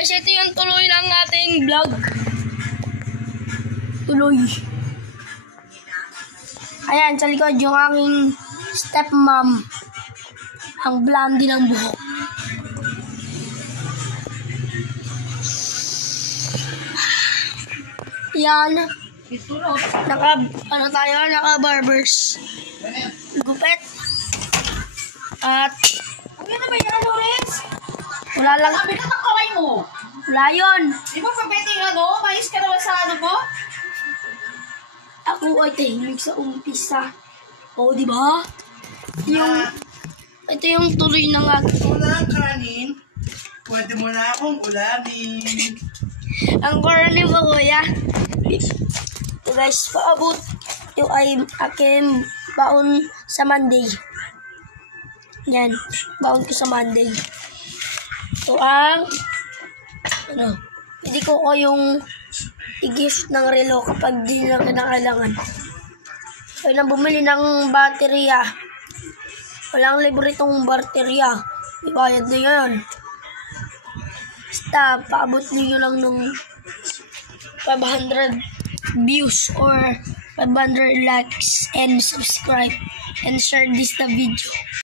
Guys, ito yung tuloy ng ating vlog. Tuloy. Ayan, sa likod yung aking stepmom. Ang blondie ng buhok. Yan. Naka-barbers. Gupet. At ano na ba yan, Lorenz? wala lang. Ang bigat ng kamay mo. Wala yun. Di ba pabeting mais ka naman sa ano mo? Ako ay tahimik sa umpisa. O, di ba? Ito yung tuloy ng ating. Ulang kanin. Pwede mo na akong ulamin. Ang karani mo, kuya. Ito guys, paabot yung ay aking baon sa Monday. Yan, baon ko sa Monday. Ito ang hindi ko yung i-gift ng relo kapag di na kinakailangan. Kaya nang bumili ng baterya. Walang libre itong baterya. Ibayad na yan. Basta, paabot niyo lang ng 500 views or 500 likes and subscribe and share this the video.